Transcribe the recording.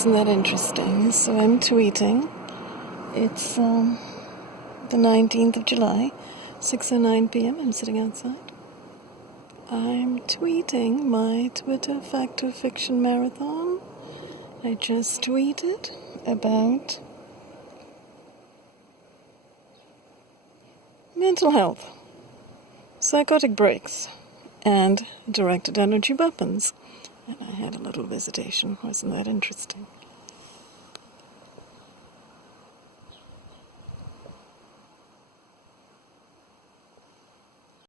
Wasn't that interesting? So I'm tweeting. It's the 19th of July, 6:09 p.m. I'm sitting outside. I'm tweeting my Twitter Fact or Fiction Marathon. I just tweeted about mental health, psychotic breaks, and directed energy weapons. And I had a little visitation. Wasn't that interesting?